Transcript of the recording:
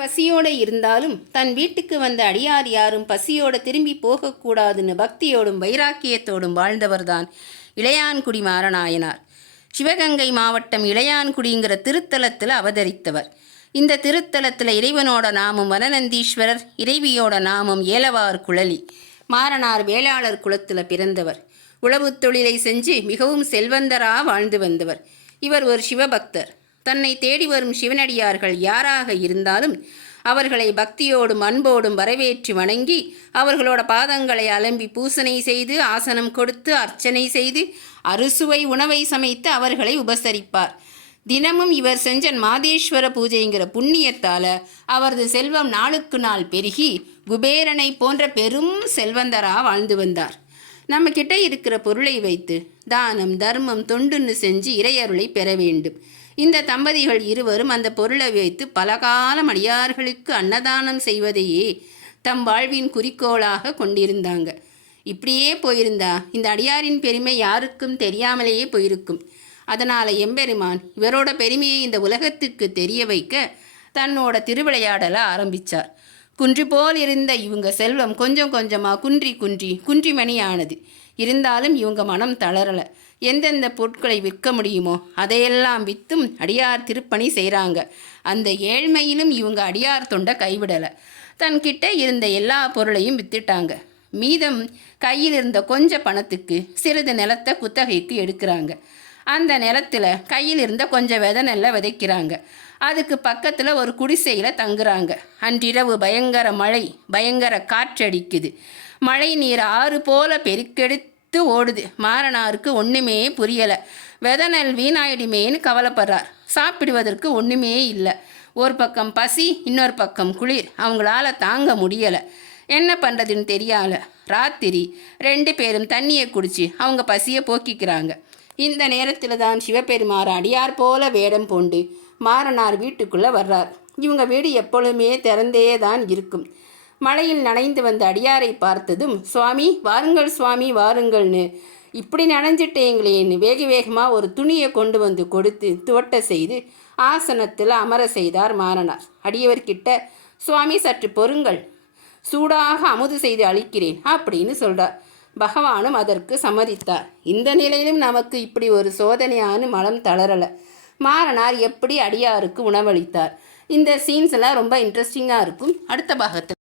பசியோடு இருந்தாலும் தன் வீட்டுக்கு வந்த அடியார் யாரும் பசியோடு திரும்பி போகக்கூடாதுன்னு பக்தியோடும் வைராக்கியத்தோடும் வாழ்ந்தவர்தான் இளையான்குடி மாரநாயனார். சிவகங்கை மாவட்டம் இளையான்குடிங்கிற திருத்தலத்தில் அவதரித்தவர். இந்த திருத்தலத்தில் இறைவனோட நாமம் வனநந்தீஸ்வரர் இறைவியோட நாமம் ஏலவார் குழலி மாரனார் வேளாளர் குலத்தில் பிறந்தவர். உழவுத் தொழிலை செஞ்சு மிகவும் செல்வந்தரா வாழ்ந்து வந்தவர். இவர் ஒரு சிவபக்தர். தன்னை தேடி வரும் சிவனடியார்கள் யாராக இருந்தாலும் அவர்களை பக்தியோடும் அன்போடும் வரவேற்று வணங்கி அவர்களோட பாதங்களை அலம்பி பூசனை செய்து ஆசனம் கொடுத்து அர்ச்சனை செய்து அறுசுவை உணவை சமைத்து அவர்களை உபசரிப்பார். தினமும் இவர் செஞ்ச மாதேஸ்வர பூஜைங்கிற புண்ணியத்தால அவரது செல்வம் நாளுக்கு நாள் பெருகி குபேரனை போன்ற பெரும் செல்வந்தரா வாழ்ந்து வந்தார். நம்ம கிட்ட இருக்கிற பொருளை வைத்து தானம் தர்மம் தொண்டுன்னு செஞ்சு இறையருளை பெற வேண்டும். இந்த தம்பதிகள் இருவரும் அந்த பொருளை வைத்து பலகாலம் அடியார்களுக்கு அன்னதானம் செய்வதையே தம் வாழ்வின் குறிக்கோளாக கொண்டிருந்தாங்க. இப்படியே போயிருந்தா இந்த அடியாரின் பெருமை யாருக்கும் தெரியாமலேயே போயிருக்கும். அதனால் எம்பெருமான் இவரோட பெருமையை இந்த உலகத்துக்கு தெரிய வைக்க தன்னோட திருவிளையாடலை ஆரம்பித்தார் குன்றி போல் இருந்த இவங்க செல்வம் கொஞ்சம் கொஞ்சமாக குன்றி குன்றி குன்றிமணி ஆனது இருந்தாலும் இவங்க மனம் தளரலை. எந்தெந்த பொருட்களை விற்க முடியுமோ அதையெல்லாம் விற்றும் அடியார் திருப்பணி செய்கிறாங்க அந்த ஏழ்மையிலும் இவங்க அடியார் தொண்டை கைவிடலை. தன்கிட்ட இருந்த எல்லா பொருளையும் வித்துட்டாங்க. மீதம் கையில் இருந்த கொஞ்ச பணத்துக்கு சிறிது நிலத்தை குத்தகைக்கு எடுக்கிறாங்க. அந்த நிலத்தில் கையில் இருந்த கொஞ்சம் விதை நெல்லை விதைக்கிறாங்க. அதுக்கு பக்கத்தில் ஒரு குடிசையில் தங்குறாங்க. அன்றிரவு பயங்கர மழை பயங்கர காற்றடிக்குது. மழை நீர் ஆறு போல பெருக்கெடுத்து ஓடுது. மாறனாருக்கு ஒன்றுமே புரியலை. வெத நெல் வீணாயிடுமேன்னு கவலைப்படுறார். சாப்பிடுவதற்கு ஒன்றுமே இல்லை. ஒரு பக்கம் பசி இன்னொரு பக்கம் குளிர். அவங்களால தாங்க முடியலை. என்ன பண்ணுறதுன்னு தெரியால. ராத்திரி. ரெண்டு பேரும் தண்ணியை குடிச்சு அவங்க பசியை போக்கிக்கிறாங்க. இந்த நேரத்தில் தான் சிவபெருமார் அடியார் போல வேடம் பூண்டு மாறனார் வீட்டுக்குள்ளே வர்றார். இவங்க வீடு எப்பொழுதுமே திறந்தே தான் இருக்கும். மழையில் நனைந்து வந்த அடியாரை பார்த்ததும் சுவாமி வாருங்கள் சுவாமி வாருங்கள்னு. இப்படி நனைஞ்சிட்டேங்களேன்னு வேக வேகமாக ஒரு துணியை கொண்டு வந்து கொடுத்து துவட்ட செய்து ஆசனத்தில் அமர செய்தார் மாறனார். அடியவர்கிட்ட சுவாமி சற்று பொறுங்கள். சூடாக அமுது செய்து அளிக்கிறேன் அப்படின்னு சொல்கிறார் பகவானும் அதற்கு சம்மதித்தார். இந்த நிலையிலும் நமக்கு இப்படி ஒரு சோதனையான மனம் தளரலை. மாறனார் எப்படி அடியாருக்கு உணவளித்தார்? இந்த சீன்ஸ் எல்லாம் ரொம்ப இன்ட்ரெஸ்டிங்காக இருக்கும். அடுத்த பாகத்தில்